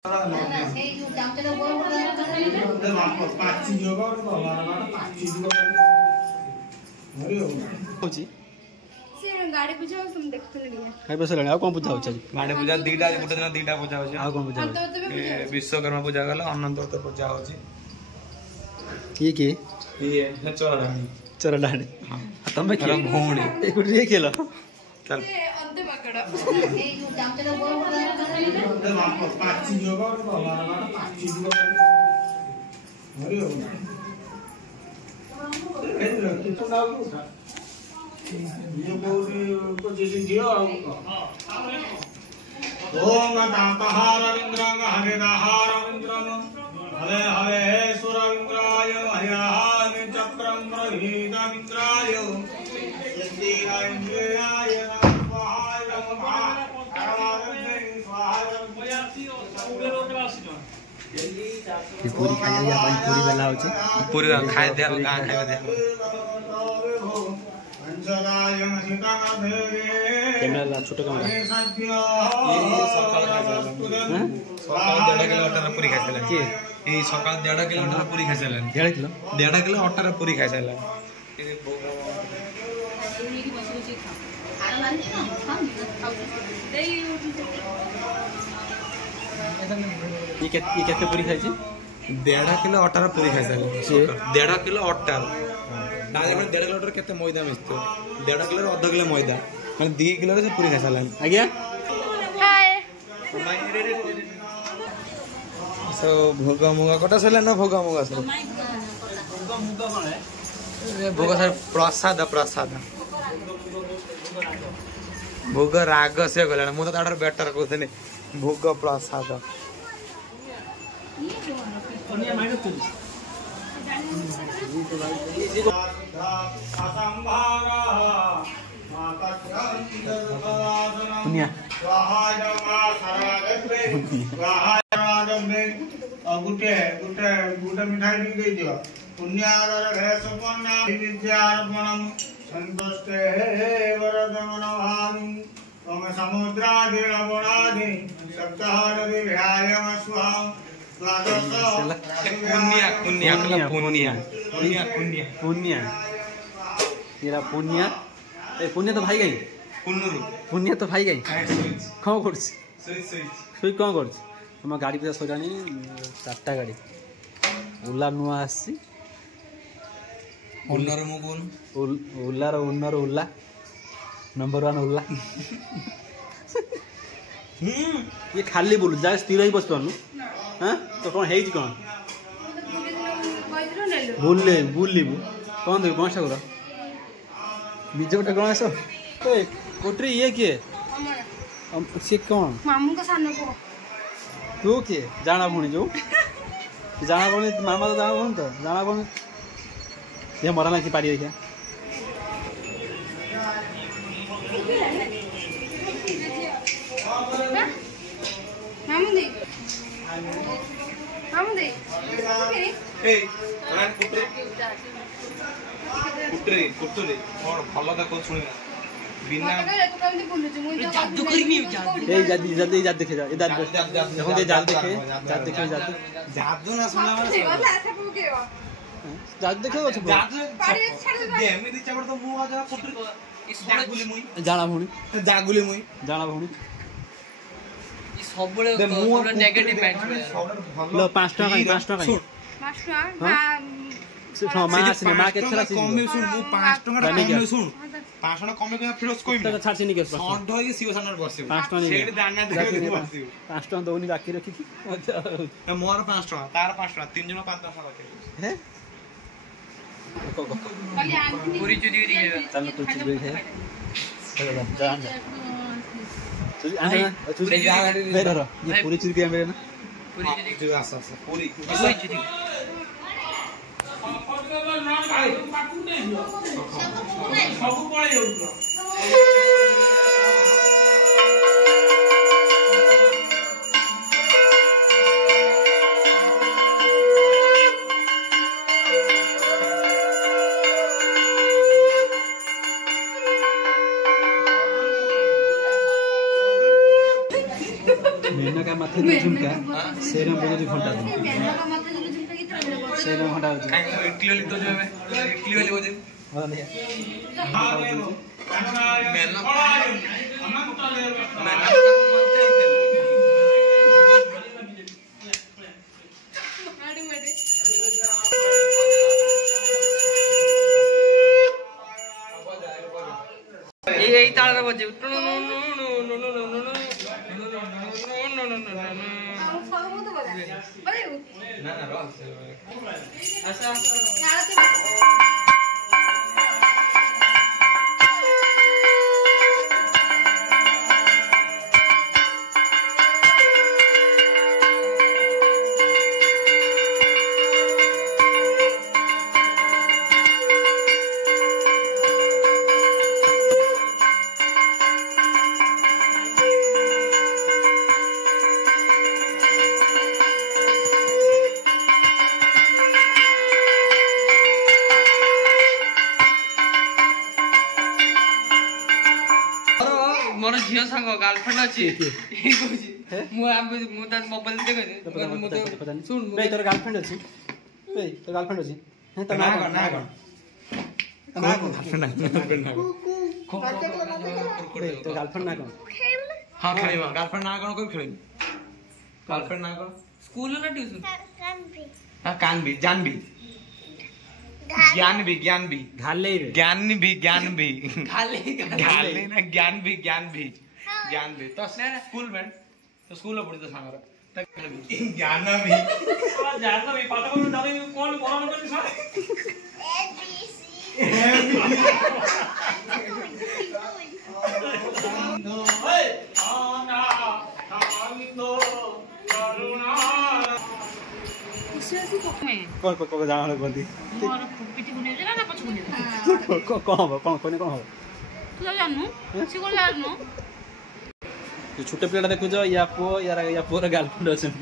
गाड़ी पूजा तुम देखथले खाइ बसले आ कोन पूजा होछ गाड़ी पूजा दीटा गुटे दिन दीटा पूजा होछ आ कोन पूजा विश्वकर्मा पूजा गला अनंत पूजा होछ ये चरडाणी हां तमे के भौणी एक रे केलो चल अंधे पकड़ा ए जो जामचला बोल बोल मां पाची जोगा और बाबा पाची जोगा अरे हो ए कितो ना ये बोली को जैसे दियो ओम दातहार इंद्रंग हरे दाहार इंद्रंग हरे हरे सुरंद्राय हयान चक्रं प्रहीतं इंद्राय यस्तीराय इंद्राय पूरी खाई दिया भाई पूरी बेला होची पूरी खाई दिया का खाई दिया कैमरा ला छोटा कैमरा ये सकाळ खाई सकाळ 1.5 किलो पूरी खाई चला के ये सकाळ 1.5 किलो पूरी खाई चला 1.5 किलो अटार पूरी खाई चला ये केते पूरी खाई छी 1.5 किलो अटार पूरी खाई चला 1.5 किलो अटार डाले 1.5 किलो अटार केते मैदा मिसतो 1.5 किलो आधा किलो मैदा माने 2 किलो रे पूरी खाई चला आज्ञा हाय सो भोगा मुगा कटा सले ना भोगा मुगा सर भोगा मुगा माने भोगा सर प्रसाद प्रसाद भोग राग से गला मु तो ताडर बेटर कहथले भोग प्रसाद गुटे गुटे गुटे मिठाई दे दियो पुण्यादर भेषपन्ना विद्यार्पणम संतुष्टे वरदमनभामि तम समुद्रादि लवणादि सप्ताहादि विहायम स्वाम पुण्य पुण्य पुण्य पुण्य पुण्य पुण्य येरा पुण्य ए पुण्य तो भाई गई पुन्नुरु पुण्य तो भाई गई कौन करछ सोई कौन करछ हम गाड़ी पे सजानी 4टा गाड़ी उला नुआ आसी ओनर मु कोन उल्ला रो ओनर उल्ला नंबर 1 उल्ला ये खाली बोल जा स्थिर ही बस तनु हां तो कोन हेई कोन बोलले बोललिबु कोन दे कोन सगरा बिजोटा कोन आसो ए कोटरी ये के हम से कोन मामू का सानो को तू के जाना भुणी जो जाना भुणी मामा तो जाना भुणी तो जाना भुणी ये मरा ना की पारी देखा मामू दे ए मान कुटरे कुटरे और भलो का को सुनी बिना जादू करिनी ए जादी जादी जाद देखे जा ए जाद देखो के जाद देखे जादू ना सुना जाद देखे हो दे एमि दिचा पर तो मु आ जा कुटरे जागुली मुई जाना भुणी ई सब बळे पूरा नेगेटिव मैच लो 5 टका 5 टका हां मास ने मार्केट छला कम सुन मु 5 टका कम सुन 5 टका कम के फिरोज कोइ त छाछि नि के 100 के सीओ सानर बसियो 5 टका सेट दाना दे बसियो 5 टका दोनी बाकी रखी थी मोर 5 टका तार 5 टका तीन जन 5 टका रखे हैं पूरी चुदी दी चल तो चुदी है चलो जा चुदी आना चुदी जा मेरे ये पूरी चुदी मेरे ना पूरी चुदी जो आसा पूरी चुदी सब पळे होतो मेना का माथे जो झुमका सेरम बोलो घंटा सेरम घंटा हो इटली वाली तो जो है इटली वाली हो जाए हां नहीं मेला यही ताल बजे मोर झियो संग गर्लफ्रेंड अछि मु मोबाइल देखै सुन बे तोर गर्लफ्रेंड अछि बे तोर गर्लफ्रेंड अछि हे त ना गर्लफ्रेंड तो गर्लफ्रेंड ना कोन हां खेलिबा गर्लफ्रेंड ना कोन कोइ खेलिबा गर्लफ्रेंड ना कोन स्कूल ना ट्यूशन कान भी जान भी ज्ञान भी घाले रे ज्ञान भी घाले ना ज्ञान भी तो स्कूल में तो स्कूल में पढ़ी तो सांगर ज्ञान भी पाठ को दादी कौन बरन कर सा कौन जान कोंती मोर पिटी गुने जरा ना पछ गुने कौन हो तू जानू से कोन जानू तू छोटे पिलाटा देखु जो या पो यार या पोर गर्लफ्रेंड अछन